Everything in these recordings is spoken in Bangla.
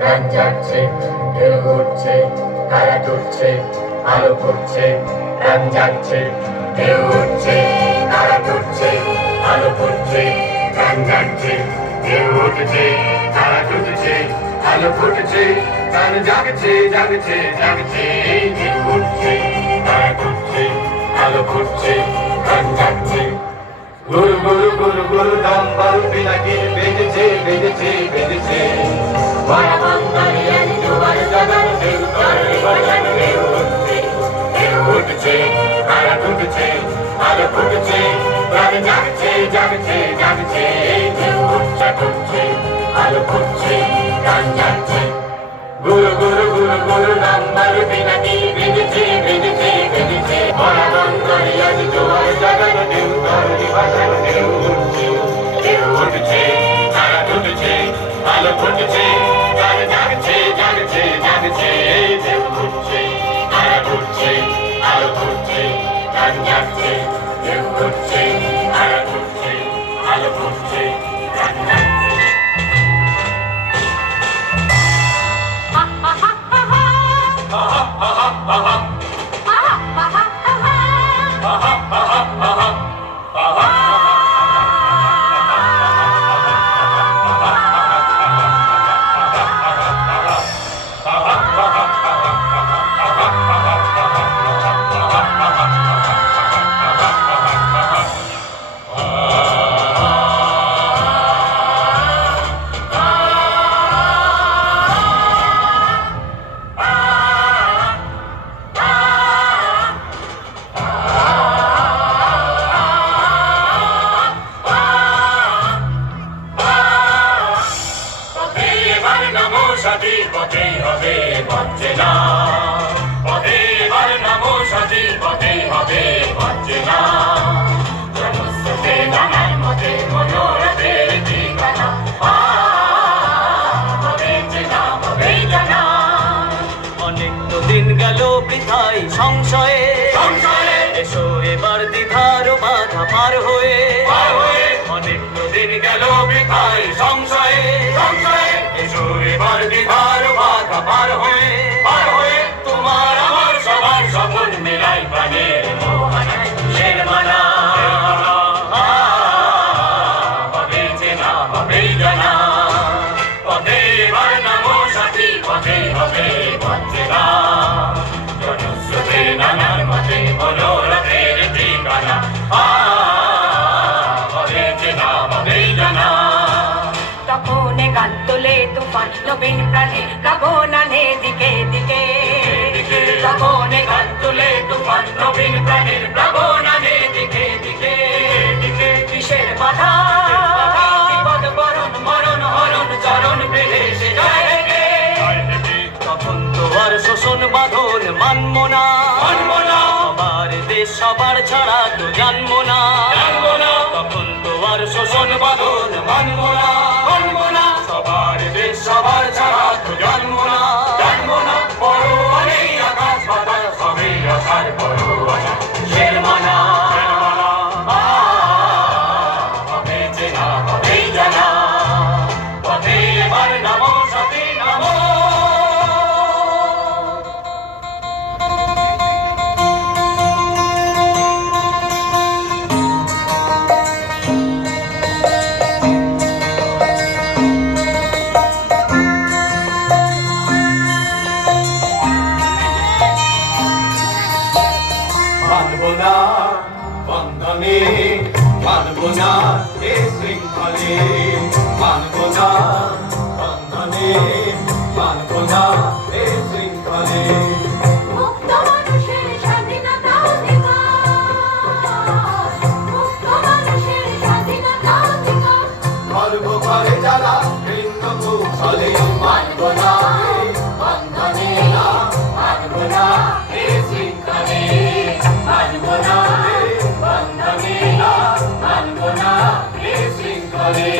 প্রাণ জাগছে, ঢেউ উঠছে, তারা টুটছে, আলো ফুটছে, প্রাণ জাগছে, ঢেউ উঠছে, তারা টুটছে, আলো ফুটছে, প্রাণ জাগছে, ঢেউ উঠছে, তারা টুটছে, আলো ফুটছে, প্রাণ জাগছে, জাগছে, জাগছে, ঢেউ উঠছে, তারা টুটছে, আলো ফুটছে, প্রাণ জাগছে। গুরু গুরু গুরু গুরু দম্বল পিনাকির বেজেছে, বেজেছে, বেজেছে, বড় বন্দরে আজ জোয়ার জাগার ঢেউ তরে বাজার ঢেউ উঠছে, ঢেউ উঠছে, তারা টুটছে, আলো ফুটছে, প্রাণ জাগছে, জাগছে, জাগছে, ঢেউ উঠছে, টুটছে, আলো ফুটছে, প্রাণ জাগছে। গুরু গুরু গুরু গুরু দম্বল পিনাকির বেজেছে, বেজেছে, বেজেছে, বড় বন্দরে আজ জোয়ার জাগার ঢেউ তরে বাজার ঢেউ উঠছে, ঢেউ উঠছে, তারা টুটছে, আলো ফুটছে, প্রাণ জাগছে, জাগছে, জাগছে, ঢেউ উঠছে, তারা টুটছে, আলো ফুটছে, প্রাণ জাগছে, ঢেউ উঠছে, তারা টুটছে, আলো ফুটছে, প্রাণ জাগছে। পথেই হবে পথে না, পথে এবার নামো সাথী, পথেই হবে পথে না, জনস্রোতে নানার মতে মনোরথের ঠিকানা, হবে চেনা, হবেই জানা। অনেক তো দিন গেল বৃথায় সংশয়ে, সংশয়ে, এসো এবার দ্বিধার বাধা পার হয়ে, পার হয়ে, অনেক তো দিন গেল বৃথায় সংশয়ে, সংশয়ে, এসো এবার দ্বিধার বাধা পার হয়ে, পার হয়ে, তোমার আমার সবার স্বপন মেলাই প্রাণের মোহনায় শের মানা, হবে চেনা, হবেই জানা, পথে এবার নামো সাথী, পথেই হবে পথে না, জনস্রোতে নানার মতে মনোরথের ঠিকানা, হবে চেনা, হবেই জানা। তখন গান তোলে তুফান নবীন প্রাণে প্লাবনানে দিকে দিকে, তখন গান তোলে তুফান নবীন প্রাণের প্লাবনানে দিকে দিকে, দিকে কিসের বাধা, বিপদ বরণ মরণ হরণ চরণ পেলে সে যায় হেঁটে, তখন তো আর শোষণ বাঁধন মানবো না, মানবো না, সবার দেশ সবার ছাড়া তো জানবো না, জানবো না, তখন তো আর শোষণ বাঁধন মানবো না, মানবো না, সবার দেশ সবার ছাড়া তো জানবো না, জানবো না, বড় অনেক আকাশ বাতাস সবই আসার বড় আশা শের মানা, হবে চেনা, হবেই জানা, পথে এবার নামো সাথী, নামো। মানবো না বন্ধনে, মানবো না এ শৃঙ্খলে, মানবো না বন্ধনে, মানবো না এ শৃঙ্খলে। মুক্ত মানুষের স্বাধীনতা অধিকার, মুক্ত মানুষের স্বাধীনতা অধিকার, গর্ব করে যারা ভিন্ন কৌশলে, মানবো না এ বন্ধনে, মানবো না এ শৃঙ্খলে, মানবো না এ বন্ধনে, মানবো না এ শৃঙ্খলে।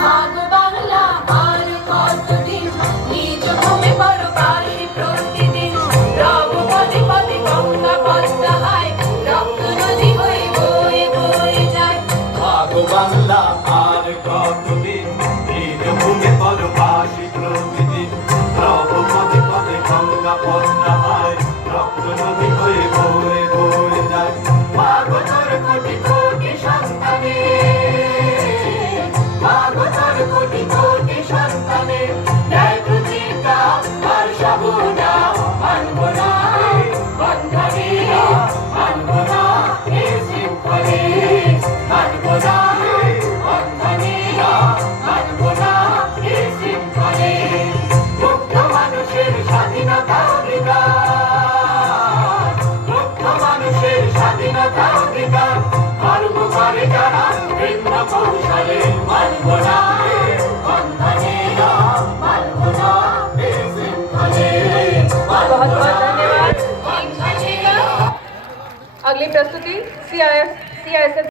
ভাগ বাংলা আর কতদিন, নিজ ভূমি পর পারি প্রতিদিন, রব পদে পদে গঙ্গা পদ্মা হয়, রক্ত নদী হয়ে বয়ে বয়ে যায়। বাংলা আর কতদিন বীরভূমে পরবাসী প্রতিদিন রব পদে পদে গঙ্গা পদ্মা হয় রক্ত নদী হয়ে বয়ে বয়ে যায় মাগো তোর কোটি কোটি সন্তানে মাগো তোর কোটি কোটি সন্তানে ন্যায় প্রতিজ্ঞা আর সাবনা মানব না বন্ধনীরা মানব না এ শৃঙ্খলে মানব না বন্ধনীরা মানব না এ শৃঙ্খলে মুক্ত মানুষের স্বাধীনতা অধিকার মুক্ত মানুষের স্বাধীনতা অধিকার মানব করে যারা ভিন্ন কৌশলে মানব না বন্ধনীরা মানব না এ শৃঙ্খলে बहुत बहुत धन्यवाद। अगली प्रस्तुति CISF